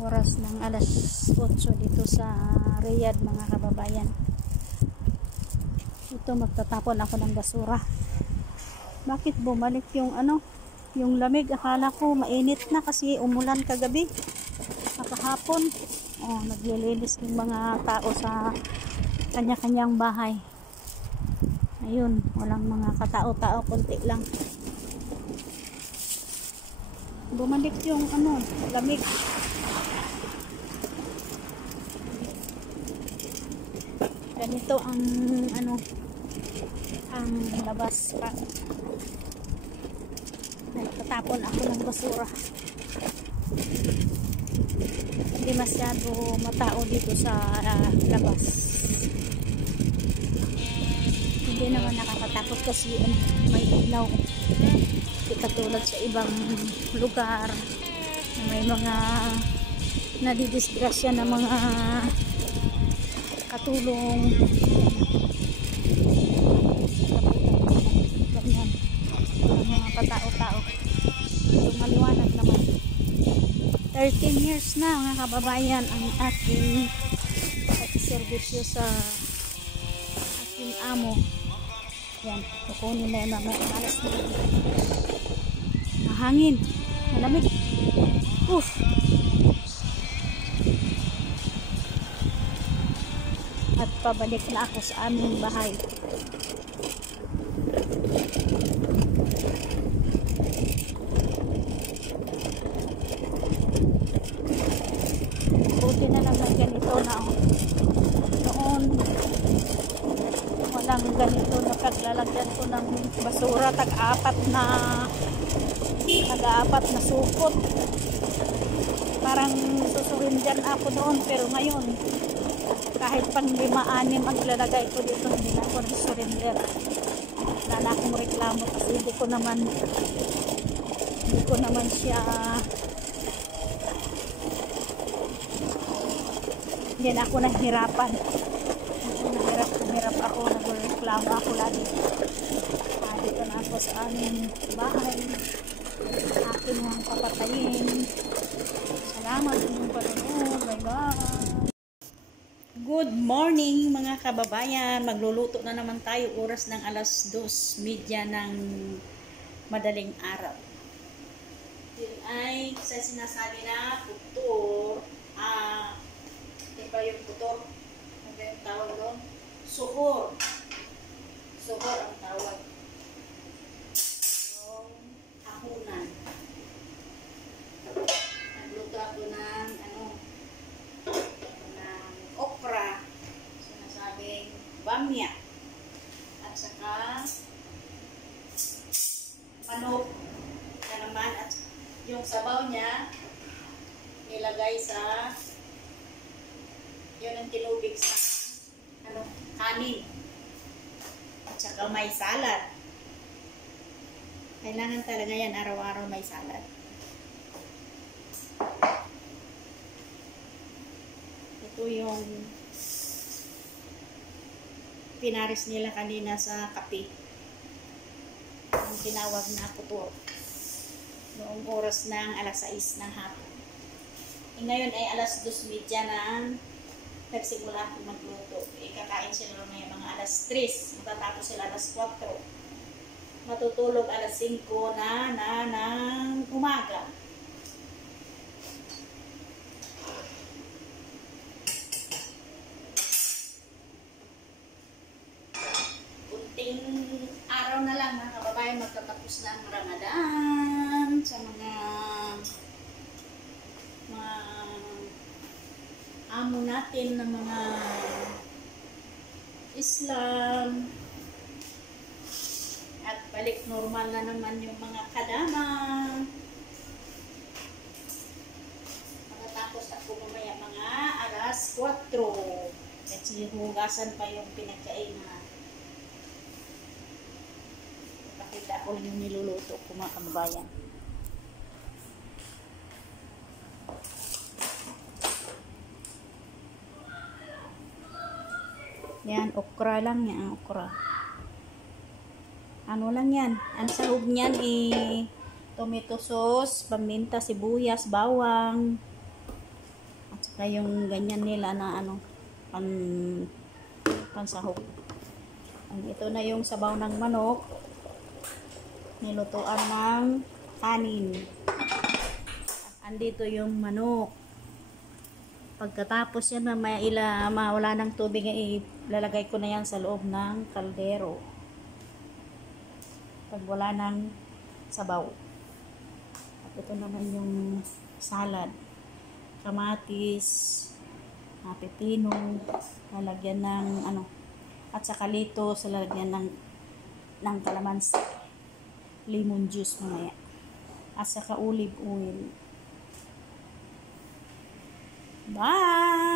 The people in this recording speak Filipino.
Oras ng alas 8 dito sa Riyadh, mga kababayan. Ito, magtatapon ako ng basura. Bakit bumalik yung yung lamig? Akala ko mainit na kasi umulan kagabi, kahapon. Naglilinis ng mga tao sa kanya-kanyang bahay. Ayun, walang mga katao-tao, konti lang. Bumalik yung lamig. Ganito ang ang labas pa. Nagtatapon ako ng basura. Hindi masyado matao dito sa labas. Hindi naman nakakatakot kasi may ilaw. Hindi katulad sa ibang lugar na may mga nadidisgrasya na mga katulong. Ganyan. Mga katao-tao. Pero maliwanag naman. 13 years na, mga kababayan, ang aking servisyo sa aking amo. Yan, kukunin na yung mamaya alas na. Mahangin, malamig. At pabalik na ako sa aming bahay. Buti na lang na ganito na noon walang ganito na paglalagyan ko ng basura. Tag-apat na supot. Parang susurindyan ako noon, pero ngayon kahit pang 5-6 ang lalagay ko dito, hindi na ako nag-surrender. Wala na akong reklamo kasi hindi ko naman siya, hindi na ako nahirapan. Hirap ako, nagreklamo ako lagi. Dito na ako sa aming bahay, akin ang papatayin. Salamat sa inyong panonood. Bye bye. Good morning, mga kababayan. Magluluto na naman tayo. Oras ng alas 2:30 ng madaling araw. Yun ay sa sinasabi na putor. Diba yung putor? Ano ba yung tawag doon? Suhor. Suhor ang tawag. Yung hapunan. Nagluto ako ng okra, sinasabing bamya, at saka manok na naman, at yung sabaw niya nilagay sa yun ang tinubig sa kanin, at saka may salad. Kailangan talaga yan, araw-araw may salad. Ito yung pinaris nila kanina sa kape, ang tinawag na putor, noong oras ng alas 6 ng hapon. Ngayon ay alas 2:30 na nagsimula akong magluto. Kakain sila may mga alas 3, matatapos sila alas 4, matutulog alas 5 ng umaga. Araw na lang, mga kababayan, magtatapos na ang Ramadan sa mga amo natin na mga Islam, at balik normal na naman yung mga kadama. Matatapos ako mamaya mga alas 4 at hugasan pa yung pinagkainan. Pakita ko lang yung niluluto ko, mga kababayan. Yan, okra lang yan, okra. Ano lang yan, ang sahog niyan tomato sauce, paminta, sibuyas, bawang, Saka yung ganyan nila na ano, pansahog. Ito na yung sabaw ng manok. Nilutuan ng kanin. Andito yung manok. Pagkatapos yan, mawala ng tubig, ilalagay ko na yan sa loob ng kaldero. Pag wala ng sabaw. At ito naman yung salad. Kamatis, pepino, lalagyan ng ano, at saka litos, lalagyan ng kalamansi. Lemon juice mamaya. At saka olive oil. Bye!